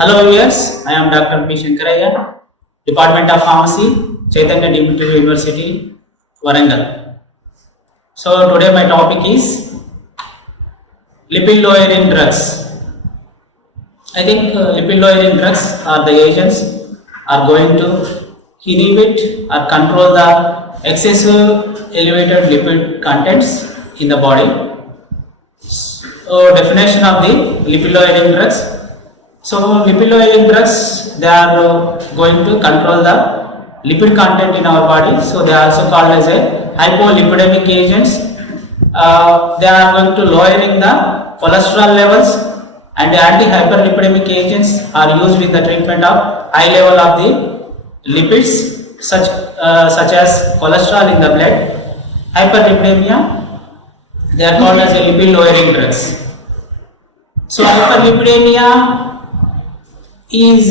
Hello viewers, I am Dr. Shankaraiah, Department of Pharmacy, Chaitanya Deemed University, Warangal. So today my topic is lipid lowering drugs. I think lipid lowering drugs are the agents are going to inhibit or control the excessive elevated lipid contents in the body. So definition of the lipid lowering drugs. So lipid lowering drugs, they are going to control the lipid content in our body. So they are also called as a hypolipidemic agents. They are going to lowering the cholesterol levels, and the anti-hyperlipidemic agents are used in the treatment of high level of the lipids such as cholesterol in the blood. Hyperlipidemia, they are called as a lipid lowering drugs. So hyperlipidemia is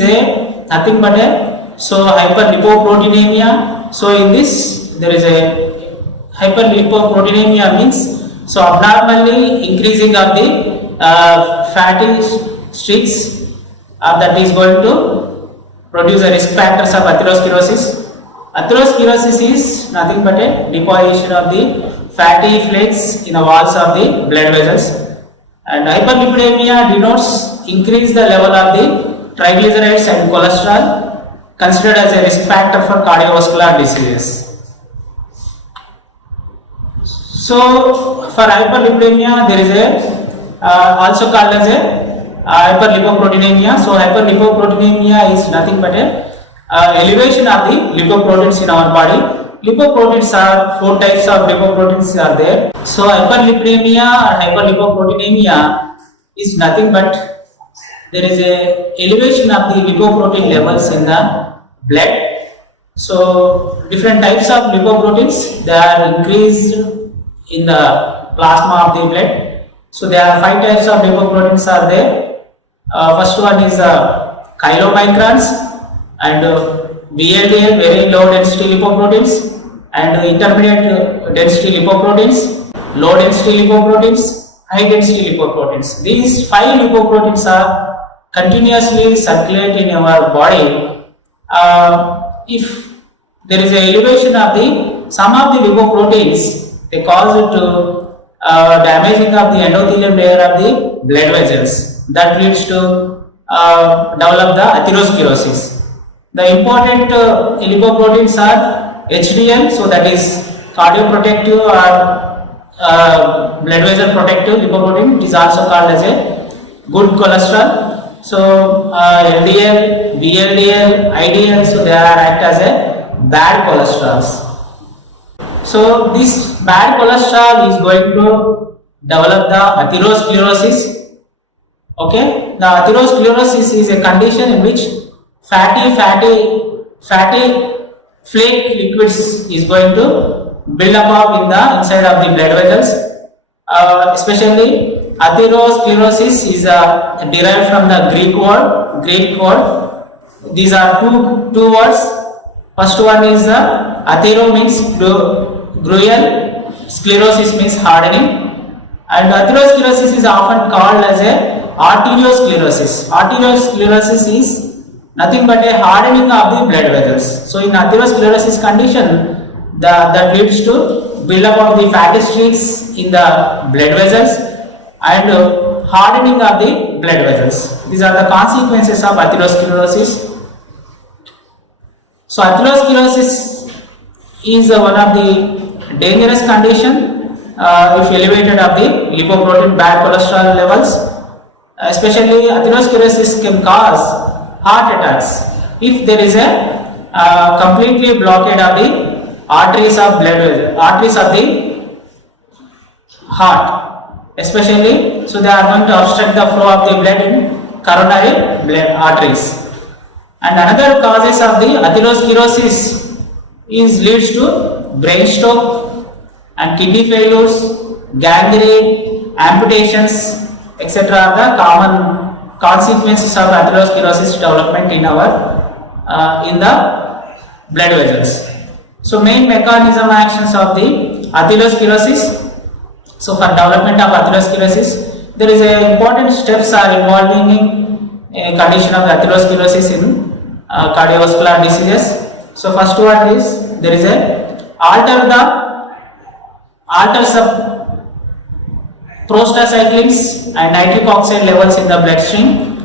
nothing but hyperlipoproteinemia. So in this there is a hyperlipoproteinemia means abnormally increasing of the fatty streaks that is going to produce a risk factors of atherosclerosis. Atherosclerosis is nothing but a deposition of the fatty flakes in the walls of the blood vessels, and hyperlipidemia denotes increase the level of the triglycerides and cholesterol, considered as a risk factor for cardiovascular diseases. So for hyperlipidemia there is a also called as a hyperlipoproteinemia. So hyperlipoproteinemia is nothing but a elevation of the lipoproteins in our body. Lipoproteins are 4 types of lipoproteins are there. So hyperlipidemia or hyperlipoproteinemia is nothing but there is a elevation of the lipoprotein levels in the blood. So different types of lipoproteins, they are increased in the plasma of the blood. So there are 5 types of lipoproteins are there. First one is chylomicrons and VLDL, very low density lipoproteins, and intermediate density lipoproteins, low density lipoproteins, high density lipoproteins. These 5 lipoproteins are continuously circulate in our body. If there is an elevation of the some of the lipoproteins, they cause it to damaging of the endothelium layer of the blood vessels. That leads to develop the atherosclerosis. The important lipoproteins are HDL, so that is cardioprotective or blood vessel protective lipoprotein. It is also called as a good cholesterol. So LDL, VLDL, IDL, so they are act as a bad cholesterols. So this bad cholesterol is going to develop the atherosclerosis. Okay, the atherosclerosis is a condition in which fatty flake liquids is going to build up in the inside of the blood vessels. Especially atherosclerosis is derived from the Greek word. These are two words. First one is athero means gruel, sclerosis means hardening, and atherosclerosis is often called as a arteriosclerosis. Arteriosclerosis is nothing but a hardening of the blood vessels. So in atherosclerosis condition, that leads to build-up of the fatty streaks in the blood vessels and hardening of the blood vessels. These are the consequences of atherosclerosis. So atherosclerosis is one of the dangerous condition if elevated of the lipoprotein bad cholesterol levels. Especially atherosclerosis can cause heart attacks if there is a completely blockade of the arteries of the heart. Especially, so they are going to obstruct the flow of the blood in coronary blood arteries. And another causes of the atherosclerosis leads to brain stroke and kidney failures, gangrene, amputations, etc. are the common consequences of atherosclerosis development in the blood vessels. So main mechanism actions of the atherosclerosis. So for development of atherosclerosis, there is a important steps are involving in a condition of atherosclerosis in cardiovascular diseases. So first one is there is a alters the prostacyclins and nitric oxide levels in the bloodstream.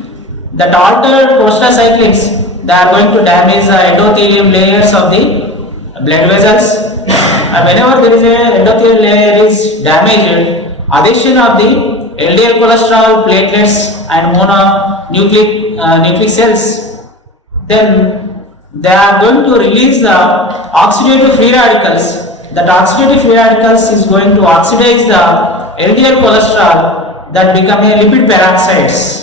That altered prostacyclins, they are going to damage the endothelium layers of the blood vessels. And whenever there is a endothelial layer is damaged, addition of the LDL cholesterol, platelets and mononucleic cells, then they are going to release the oxidative free radicals. That oxidative free radicals is going to oxidize the LDL cholesterol that become a lipid peroxides.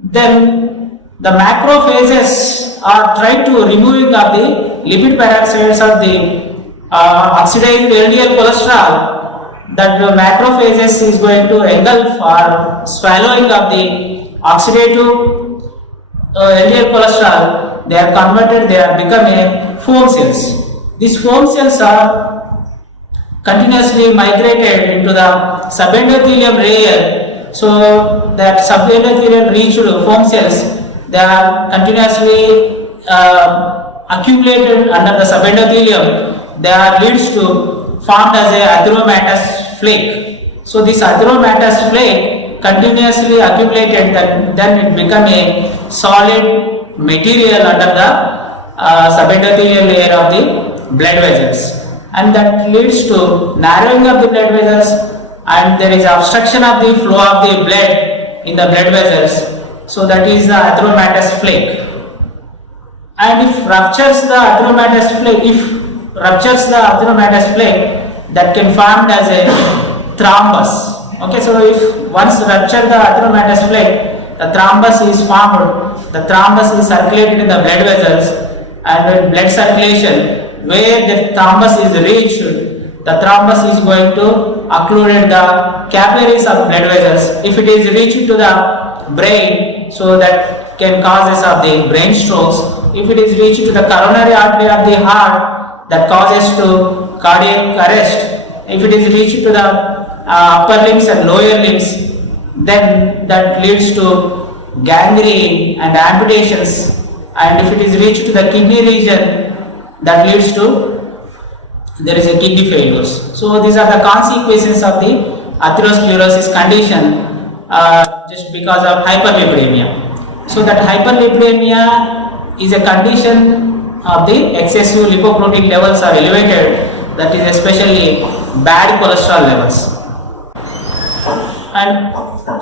Then the macrophages are trying to removing of the lipid peroxides of the oxidized LDL cholesterol. That the macrophages is going to engulf or swallowing of the oxidative LDL cholesterol. They are converted, they are become a foam cells. These foam cells are continuously migrated into the subendothelium layer. So that subendothelium reached foam cells, they are continuously accumulated under the subendothelium. They are leads to formed as a atheromatous flake. So this atheromatous flake continuously accumulated, then it become a solid material under the subendothelial layer of the blood vessels, and that leads to narrowing of the blood vessels, and there is obstruction of the flow of the blood in the blood vessels. So that is the atheromatous flake. And if ruptures the atheromatous flake, that can form as a thrombus. Okay, so if once rupture the atheromatous flake, the thrombus is formed. The thrombus is circulated in the blood vessels, and in blood circulation, where the thrombus is reached, the thrombus is going to occlude the capillaries of blood vessels. If it is reached to the brain, so that can causes of the brain strokes. If it is reached to the coronary artery of the heart, that causes to cardiac arrest. If it is reached to the upper limbs and lower limbs, then that leads to gangrene and amputations. And if it is reached to the kidney region, that leads to there is a kidney failures. So these are the consequences of the atherosclerosis condition just because of hyperlipidemia. So that hyperlipidemia is a condition of the excessive lipoprotein levels are elevated, that is especially bad cholesterol levels. And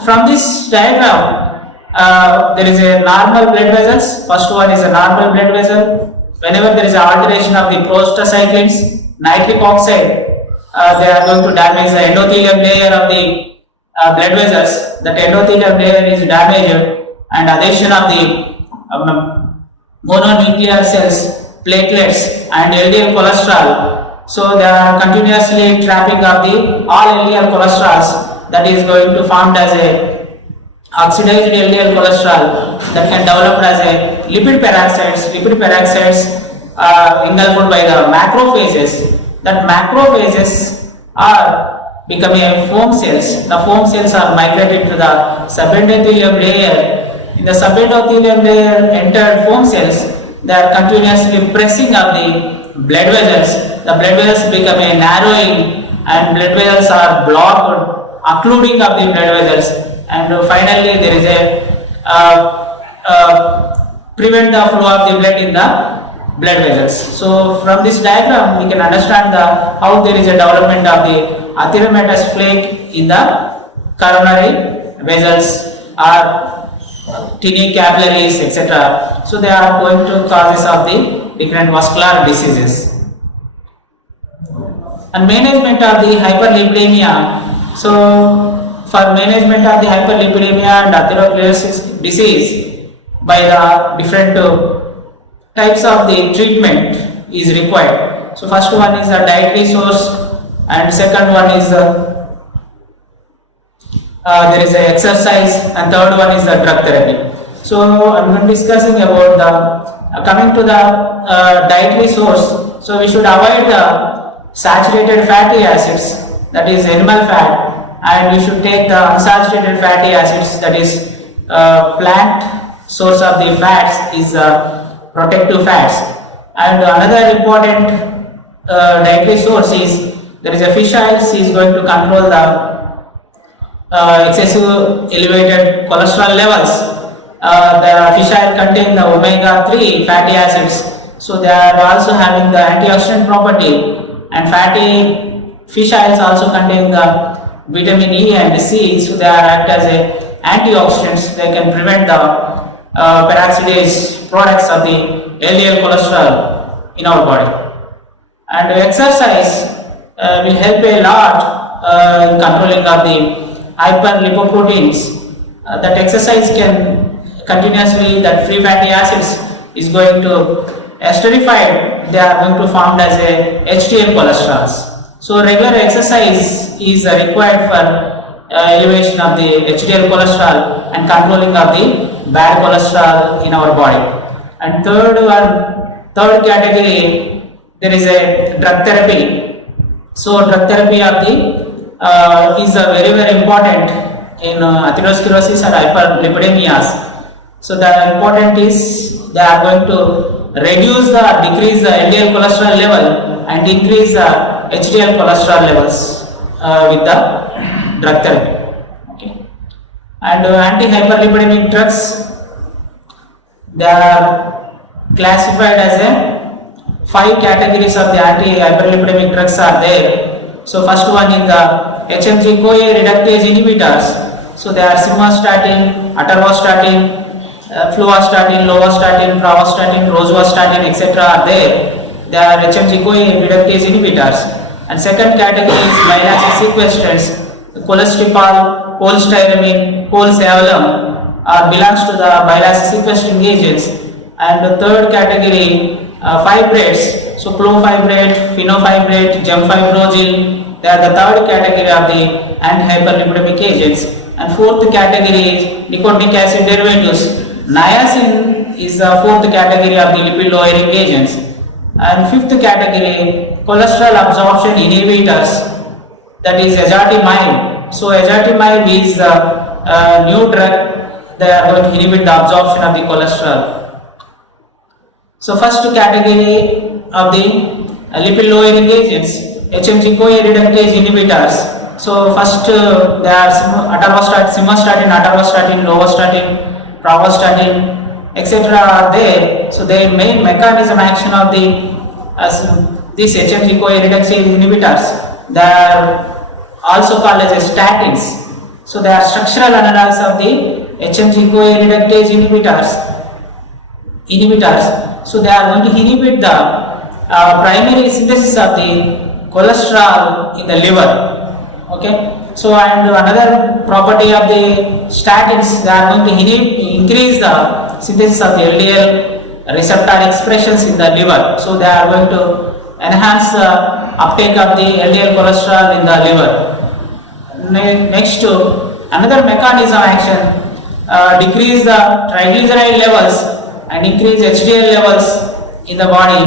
from this diagram, there is a normal blood vessels. First one is a normal blood vessel. Whenever there is an alteration of the prostacyclins, nitric oxide, they are going to damage the endothelium layer of the blood vessels. That endothelium layer is damaged, and adhesion of the mononuclear cells, platelets and LDL cholesterol. So they are continuously trapping of the all LDL cholesterols, that is going to formed as a oxidized LDL cholesterol that can develop as a lipid peroxides. Lipid peroxides engulfed by the macrophages. That macrophages are becoming foam cells. The foam cells are migrated to the subendothelium layer. In the subendothelium layer entered foam cells, they are continuously pressing up the blood vessels. The blood vessels become a narrowing, and blood vessels are blocked, occluding of the blood vessels, and finally there is a prevent the flow of the blood in the blood vessels. So from this diagram we can understand how there is a development of the atheromatous flake in the coronary vessels or tiny capillaries, etc. So they are going to causes of the different vascular diseases. And management of the hyperlipidemia. So for management of the hyperlipidemia and atherosclerosis disease, by the different types of the treatment is required. So first one is the dietary source, and second one is there is a exercise, and third one is the drug therapy. So I'm going to discussing about the coming to the dietary source. So we should avoid the saturated fatty acids, that is animal fat, and we should take the unsaturated fatty acids, that is plant source of the fats is protective fats. And another important dietary source is there is a fish oils is going to control the excessive elevated cholesterol levels. The fish oil contain the omega-3 fatty acids, so they are also having the antioxidant property, and fatty fish oils also contain the vitamin E and C, so they are act as a antioxidants. They can prevent the peroxidase products of the LDL cholesterol in our body. And exercise will help a lot in controlling of the hyperlipoproteins. That exercise can continuously, that free fatty acids is going to esterified, they are going to formed as a HDL cholesterols. So regular exercise is required for elevation of the HDL cholesterol and controlling of the bad cholesterol in our body. And third category, there is a drug therapy. So drug therapy of the is very important in atherosclerosis and hyperlipidemias. So the important is they are going to decrease the LDL cholesterol level and increase the HDL cholesterol levels with the drug therapy. Okay. And anti-hyperlipidemic drugs, they are classified as a 5 categories of the anti-hyperlipidemic drugs are there. So first one is the HMG-CoA reductase inhibitors. So they are simvastatin, atorvastatin, fluvastatin, lovastatin, pravastatin, rosuvastatin, etc. are there. They are HMG-CoA reductase inhibitors. And second category is bile acid sequestrants, cholesterol, cholestyramine, cholesavalum belongs to the bile acid sequestering agents. And the third category, fibrates, so clofibrate, fenofibrate, gemfibrozil, they are the third category of the anti-hyperlipidemic agents. And fourth category is nicotinic acid derivatives. Niacin is the fourth category of the lipid lowering agents. And fifth category, cholesterol absorption inhibitors, that is ezetimibe. So ezetimibe is the new drug, they are going to inhibit the absorption of the cholesterol. So first category of the lipid lowering agents, HMG-CoA reductase inhibitors. So first they are simvastatin, atorvastatin, lovastatin, pravastatin, etc. are there. So their main mechanism action of the these HMG-CoA reductase inhibitors, they are also called as statins. So they are structural analogs of the HMG-CoA reductase inhibitors. So they are going to inhibit the primary synthesis of the cholesterol in the liver. Okay. So and another property of the statins, they are going to increase the synthesis of the LDL receptor expressions in the liver. So they are going to enhance the uptake of the LDL cholesterol in the liver. Next to another mechanism action, decrease the triglyceride levels and increase HDL levels in the body.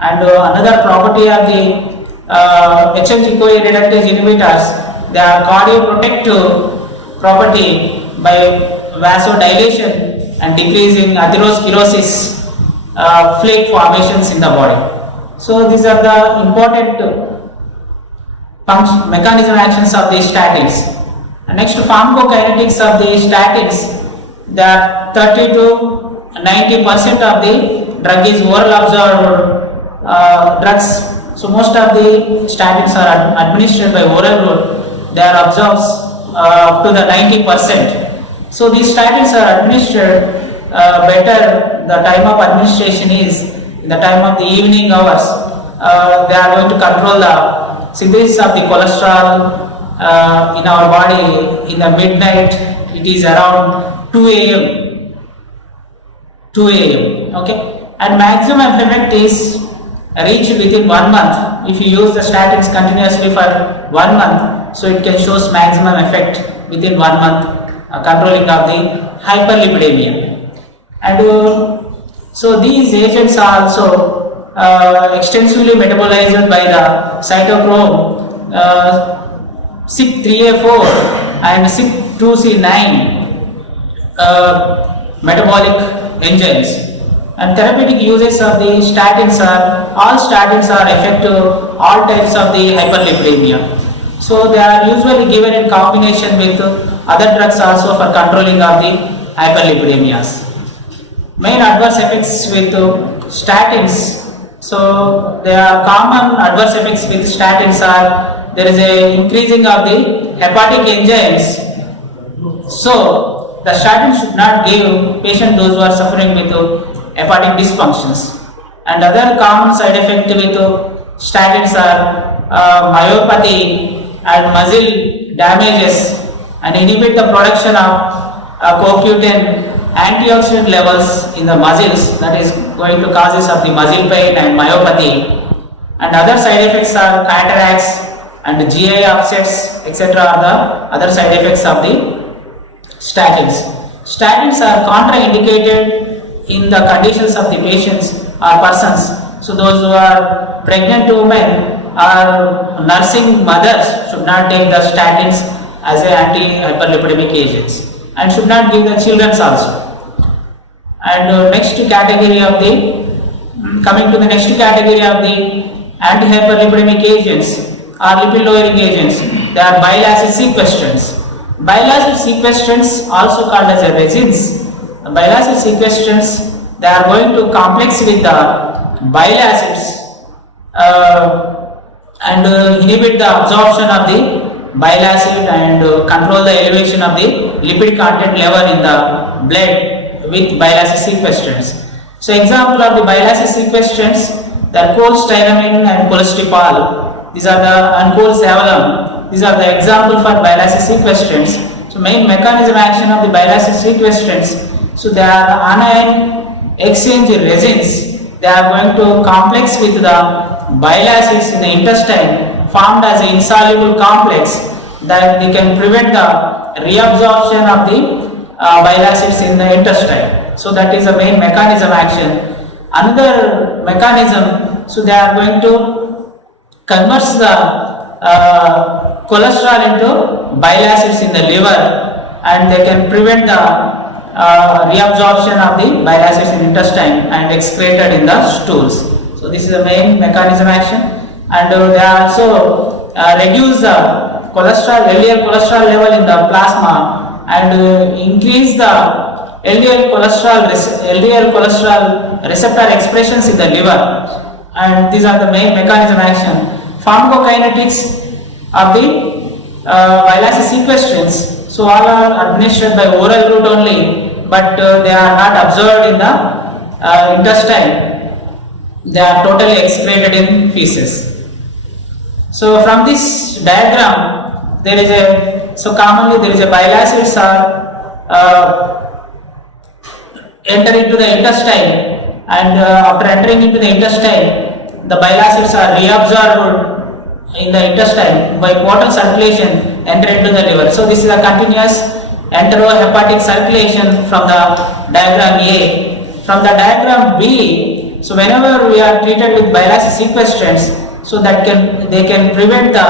And another property of the HMG-CoA reductase inhibitors, they are cardioprotective property by vasodilation and decreasing atherosclerosis flake formations in the body. So these are the important mechanism actions of the statins. And next, pharmacokinetics of the statins, the 30 to 90% of the drug is oral absorbed drugs. So most of the statins are administered by oral route. They are absorbed up to the 90%. So these statins are administered better. The time of administration is in the time of the evening hours. They are going to control the synthesis of the cholesterol in our body. In the midnight, it is around 2 a.m. Okay, and maximum effect is reached within 1 month. If you use the statins continuously for 1 month, so it can show maximum effect within 1 month, controlling of the hyperlipidemia. And so these agents are also extensively metabolized by the cytochrome CYP3A4 and CYP2C9 metabolic enzymes. And therapeutic uses of the statins are, all statins are effective all types of the hyperlipidemia. So they are usually given in combination with other drugs also for controlling of the hyperlipidemias. Main adverse effects with statins. So there are common adverse effects with statins are, there is a increasing of the hepatic enzymes. So the statin should not give patient those who are suffering with hepatic dysfunctions. And other common side effect with statins are myopathy and muscle damages, and inhibit the production of CoQ10 antioxidant levels in the muscles, that is going to causes of the muscle pain and myopathy. And other side effects are cataracts and GI upsets, etc. are the other side effects of the statins. Statins are contraindicated in the conditions of the patients or persons. So those who are pregnant women or nursing mothers should not take the statins as an anti-hyperlipidemic agents, and should not give the children also. And next category of the, coming to the next category of the anti-hyperlipidemic agents or lipid lowering agents, they are bile acid sequestrants. Bile acid sequestrants, also called as a resins. Bile acid sequestrants, they are going to complex with the bile acids and inhibit the absorption of the bile acid and control the elevation of the lipid content level in the blood with bile acid sequestrants. So example of the bile acid sequestrants, they are cholestyramine and cholesterol. These are the, and cholesavalum. These are the example for bile acid sequestrants. So main mechanism action of the bile acid sequestrants, so they are anion exchange resins. They are going to complex with the bile acids in the intestine, formed as an insoluble complex, that they can prevent the reabsorption of the bile acids in the intestine. So that is the main mechanism action. Another mechanism, so they are going to convert the cholesterol into bile acids in the liver, and they can prevent the reabsorption of the bile acids in intestine and excreted in the stools. So this is the main mechanism action. And they also reduce the cholesterol, LDL cholesterol level in the plasma, and increase the LDL cholesterol receptor expressions in the liver. And these are the main mechanism action. Pharmacokinetics of the bile acid sequestrants, so all are administered by oral route only, but they are not absorbed in the intestine. They are totally excreted in feces. So from this diagram, there is a, so commonly there is a bile acids are enter into the intestine, and after entering into the intestine, the bile acids are reabsorbed in the intestine by portal circulation, enter into the liver. So this is a continuous enterohepatic circulation from the diagram A. From the diagram B, so whenever we are treated with bile acid sequestrants, so that they can prevent the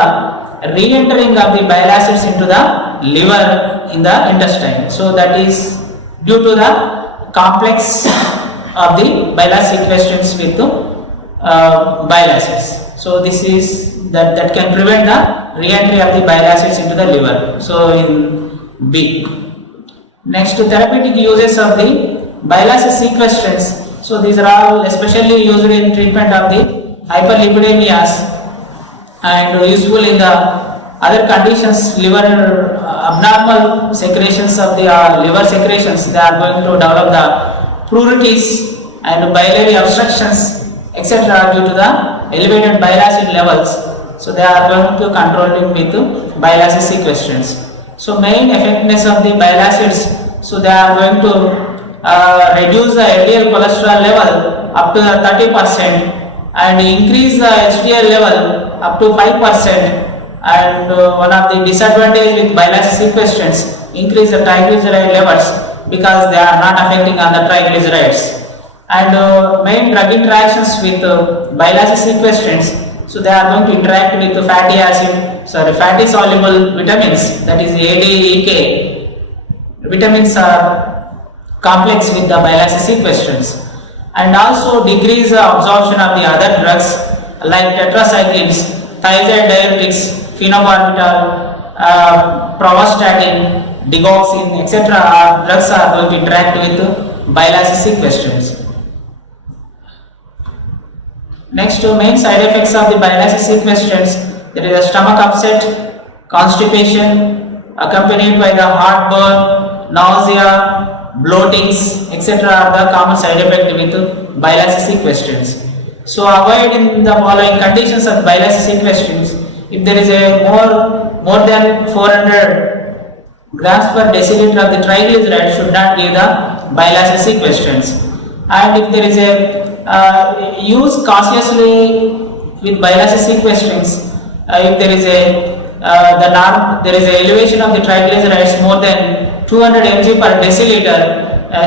re-entering of the bile acids into the liver in the intestine. So that is due to the complex of the bile acid sequestrants with bile acids. So this is that can prevent the re-entry of the bile acids into the liver. So in B. Next, therapeutic uses of the bile acid sequestrants. So these are all especially used in treatment of the hyperlipidemias, and useful in the other conditions, liver abnormal secretions of the liver secretions. They are going to develop the pruritus and biliary obstructions, etc. due to the elevated bile acid levels. So they are going to control it with bile acid sequestrants. So main effectiveness of the bile acids, so they are going to reduce the LDL cholesterol level up to 30% and increase the HDL level up to 5%. And one of the disadvantages with bile acid sequestrants, increase the triglyceride levels because they are not affecting on the triglycerides. And main drug interactions with bile acid sequestrants, So they are going to interact with the fatty fatty soluble vitamins, that is A, D, E, K. Vitamins are complex with the bile acid sequestrants, and also decrease the absorption of the other drugs like tetracyclines, thiazide diuretics, phenobarbital, pravastatin, digoxin, etc. drugs are going to interact with bile acid sequestrants. Next, main side effects of the bile acid sequestrants, there is a stomach upset, constipation accompanied by the heartburn, nausea, bloatings, etc. are the common side effect with bile acid sequestrants. So avoid in the following conditions of bile acid sequestrants. If there is a more than 400 grams per deciliter of the triglyceride, should not give the bile acid sequestrants. And if there is a use cautiously with bile acid sequestrants, if there is there is an elevation of the triglycerides more than 200 mg per deciliter,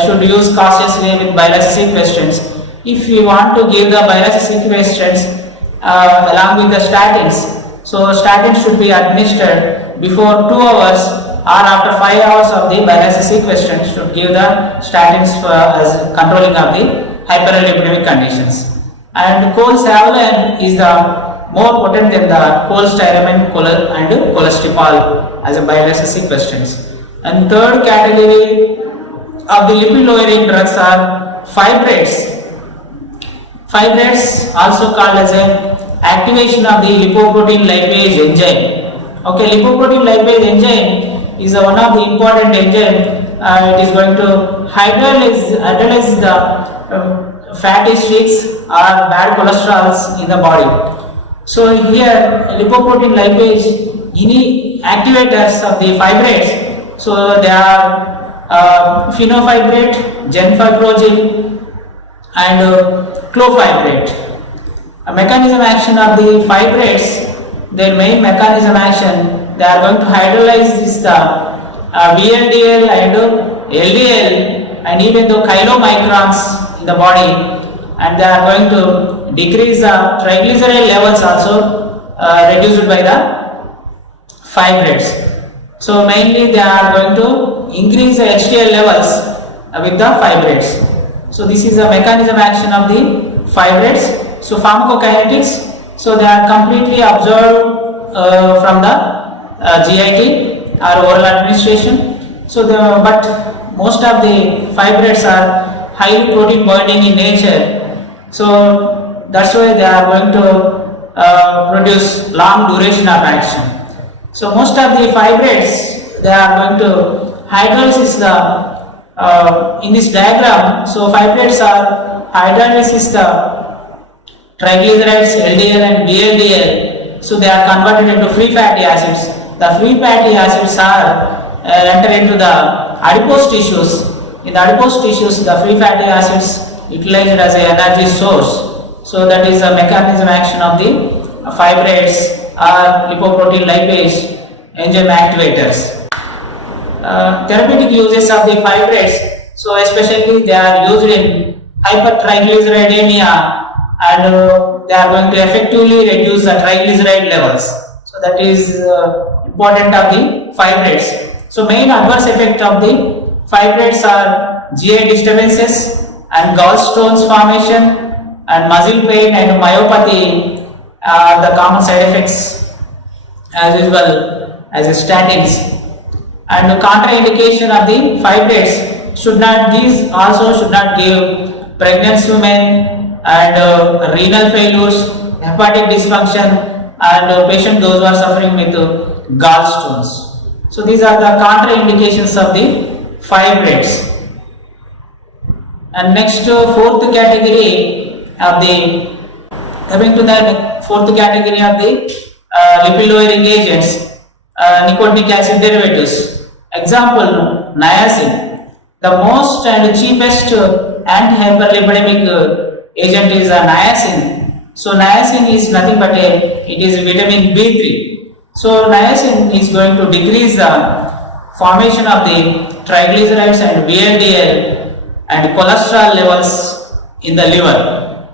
should use cautiously with bile acid sequestrants. If we want to give the bile acid sequestrants along with the statins, so statins should be administered before 2 hours or after 5 hours of the bile acid sequestrant, should give the statins as controlling of the hyperlipidemic conditions. And cholestyramine is the more potent than the cholestyramine and cholesterol as a bile acid sequestrants. And third category of the lipid lowering drugs are fibrates. Fibrates, also called as a activation of the lipoprotein lipase enzyme. Okay, lipoprotein lipase enzyme is one of the important enzyme. It is going to hydrolyze the fatty streaks or bad cholesterols in the body. So here lipoprotein lipase activators of the fibrates. So they are phenofibrate, genfibrozil, and clofibrate. A mechanism action of the fibrates, their main mechanism action, they are going to hydrolyze this VLDL and LDL and even the chylomicrons in the body, and they are going to decrease the triglyceride levels also reduced by the fibrates. So mainly they are going to increase the HDL levels with the fibrates. So this is the mechanism action of the fibrates. So pharmacokinetics, so they are completely absorbed from the GIT or oral administration. So but most of the fibrates are highly protein binding in nature. So that's why they are going to produce long duration of action. So most of the fibrates, they are going to hydrolysis in this diagram. So fibrates are hydrolysis the triglycerides LDL and VLDL. So they are converted into free fatty acids. The free fatty acids are enter into the adipose tissues. In the adipose tissues, the free fatty acids utilized as an energy source. So that is the mechanism action of the fibrates or lipoprotein lipase enzyme activators. Therapeutic uses of the fibrates, so especially they are used in hypertriglyceridemia, and they are going to effectively reduce the triglyceride levels. So that is important of the fibrates. So main adverse effect of the fibrates are GI disturbances and gallstones formation and muscle pain and myopathy are the common side effects as usual as statins. And contraindication of the fibrates should not, these also should not give pregnant women and renal failures, hepatic dysfunction, and patient those who are suffering with gallstones. So these are the contraindications of the fibrates. And next fourth category of the, coming to the fourth category of the lipid lowering agents, nicotinic acid derivatives. Example, niacin. The most and cheapest anti-hyperlipidemic agent is niacin. So niacin is nothing but it is vitamin B3. So niacin is going to decrease the formation of the triglycerides and VLDL and cholesterol levels in the liver.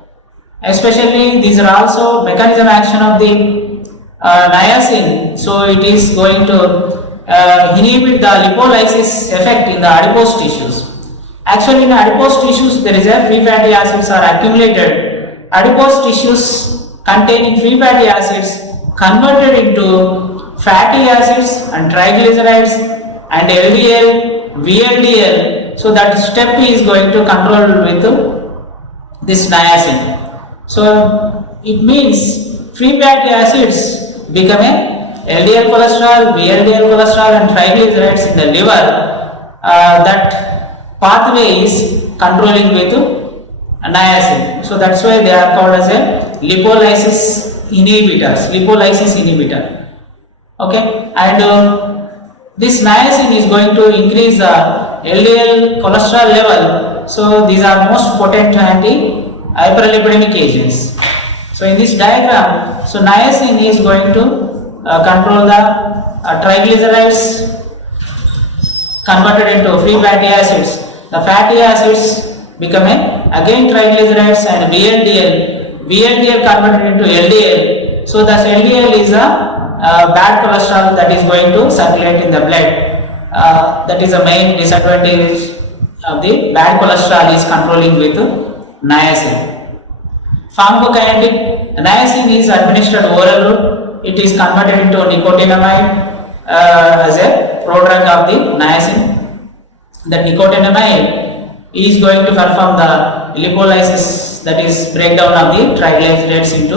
Especially these are also mechanism action of the niacin. So it is going to inhibit the lipolysis effect in the adipose tissues. Actually in adipose tissues there is a free fatty acids are accumulated. Adipose tissues containing free fatty acids converted into fatty acids and triglycerides and LDL, VLDL. So that step is going to control with this niacin. So it means free fatty acids become a LDL cholesterol, VLDL cholesterol and triglycerides in the liver. That pathway is controlling with niacin. So that's why they are called as a lipolysis inhibitor. Okay, and this niacin is going to increase the LDL cholesterol level. So these are most potent anti-hyperlipidemic agents. So in this diagram, so niacin is going to control the triglycerides converted into free fatty acids. The fatty acids become again triglycerides and VLDL converted into LDL. So thus LDL is a bad cholesterol that is going to circulate in the blood. That is the main disadvantage of the bad cholesterol is controlling with niacin. Pharmacokinetic, niacin is administered oral route. It is converted into nicotinamide as a prodrug of the niacin. The nicotinamide is going to perform the lipolysis, that is breakdown of the triglycerides into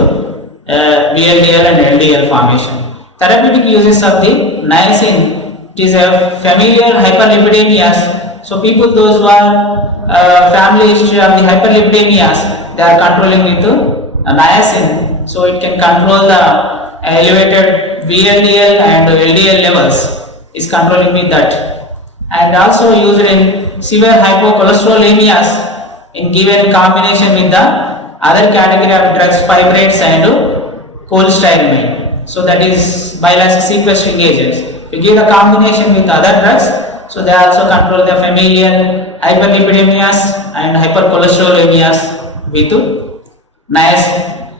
VLDL and LDL formation. Therapeutic uses of the niacin, it is a familial hyperlipidemias. So people those who are family history of the hyperlipidemias, they are controlling with niacin. So it can control the elevated VLDL and LDL levels, is controlling with that. And also used in severe hypocholesterolemias in given combination with the other category of drugs, fibrates and cholestyramine. So that is bile acid sequestering agents. You give the combination with other drugs, so they also control the familial hyperlipidemias and hypercholesterolemias with niacin.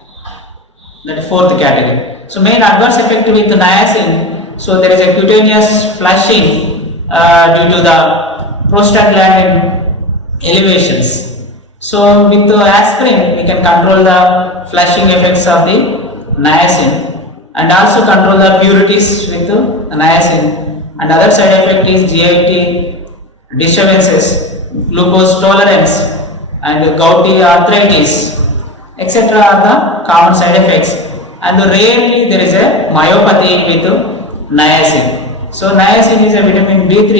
That is fourth category. So main adverse effect with niacin, so there is a cutaneous flushing due to the prostaglandin elevations. So with the aspirin we can control the flushing effects of the niacin and also control the purities with the niacin. And other side effect is GIT disturbances, glucose tolerance and gouty arthritis, etc. are the common side effects. And rarely there is a myopathy with niacin. So niacin is a vitamin B3,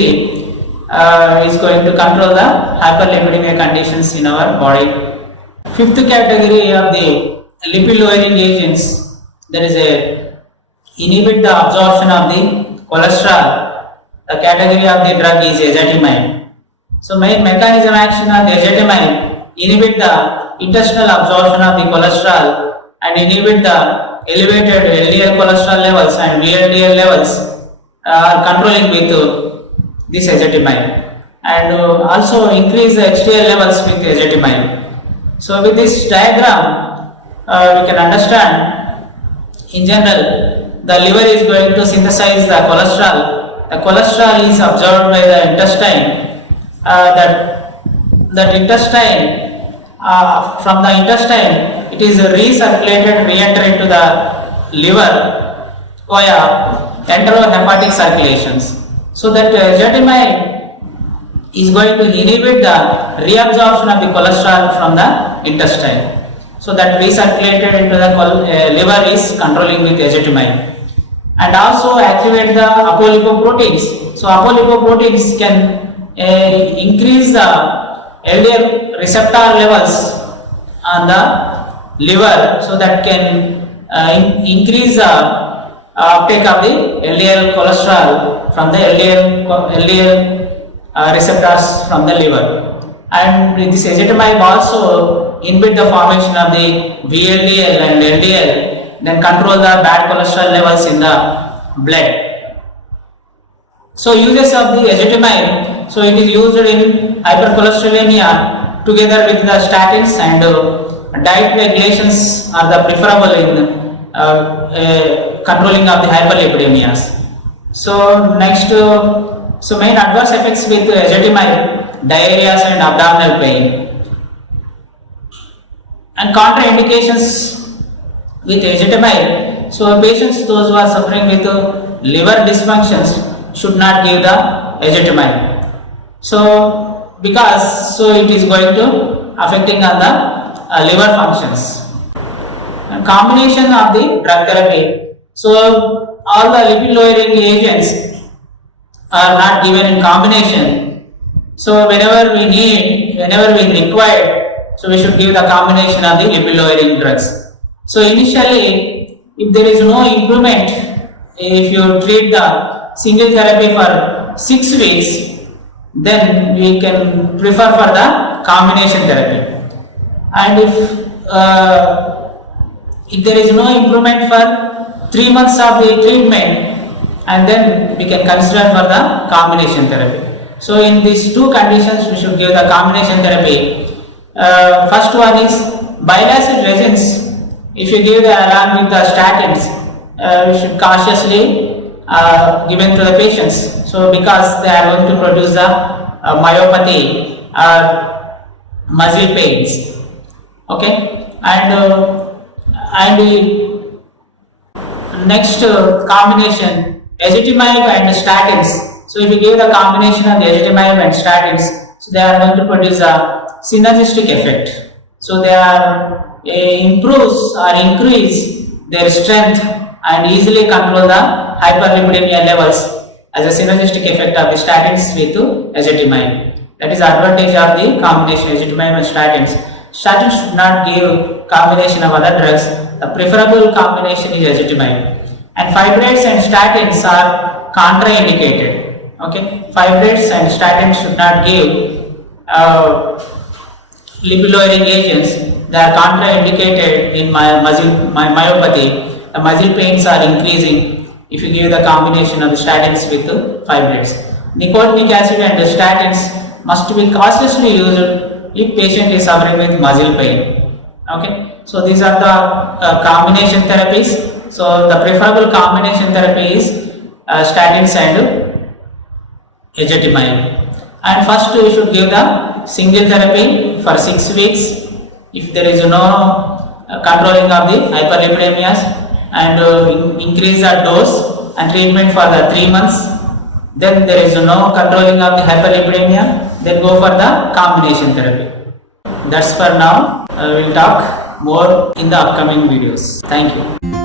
is going to control the hyperlipidemia conditions in our body. Fifth category of the lipid lowering agents, that is a inhibit the absorption of the cholesterol. The category of the drug is ezetimibe. So main mechanism action of the ezetimibe inhibit the intestinal absorption of the cholesterol and inhibit the elevated LDL cholesterol levels and VLDL levels controlling with this ezetimibe, and also increase the HDL levels with ezetimibe. So with this diagram we can understand in general the liver is going to synthesize the cholesterol. The cholesterol is absorbed by the intestine. That intestine, from the intestine it is recirculated, re-enter into the liver via enterohepatic circulations. So that ezetimibe is going to inhibit the reabsorption of the cholesterol from the intestine. So that recirculated into the liver is controlling with ezetimibe. And also activate the apolipoproteins. So apolipoproteins can increase the LDL receptor levels on the liver, so that can increase the uptake of the LDL cholesterol from the LDL receptors from the liver. And this ezetimibe also inhibit the formation of the VLDL and LDL, then control the bad cholesterol levels in the blood. So uses of the ezetimibe, so it is used in hypercholesterolemia together with the statins and diet regulations are the preferable in controlling of the hyperlipidemias. So next, so main adverse effects with ezetimibe: diarrhea and abdominal pain. And contraindications with ezetimibe. So patients, those who are suffering with liver dysfunctions, should not give the ezetimibe. So because it is going to affecting on the liver functions. And combination of the drug therapy. So all the lipid lowering agents are not given in combination. So whenever we need, whenever we require, so we should give the combination of the lipid lowering drugs. So initially, if there is no improvement, if you treat the single therapy for 6 weeks, then we can prefer for the combination therapy. And if there is no improvement for 3 months of the treatment, and then we can consider for the combination therapy. So in these two conditions, we should give the combination therapy. First one is bile acid resins. If you give along with the statins, we should cautiously given to the patients. So because they are going to produce the myopathy or muscle pains. Okay, and next combination, ezetimibe and statins. So if you give the combination of the ezetimibe and statins, so they are going to produce a synergistic effect. So they are improves or increase their strength and easily control the hyperlipidemia levels as a synergistic effect of the statins with ezetimibe. That is the advantage of the combination ezetimibe and statins. Statins should not give combination of other drugs. The preferable combination is ezetimibe. And fibrates and statins are contraindicated. Okay, fibrates and statins should not give lipid lowering agents. They are contraindicated in myopathy. The muscle pains are increasing if you give the combination of the statins with fibrates. Nicotinic acid and the statins must be cautiously used if patient is suffering with muscle pain. Okay, so these are the combination therapies. So the preferable combination therapy is statins and ezetimibe. And first we should give the single therapy for 6 weeks. If there is no controlling of the hyperlipidemias, and increase the dose and treatment for the 3 months, then there is no controlling of the hyperlipidemia, then go for the combination therapy. That's for now. We will talk more in the upcoming videos. Thank you.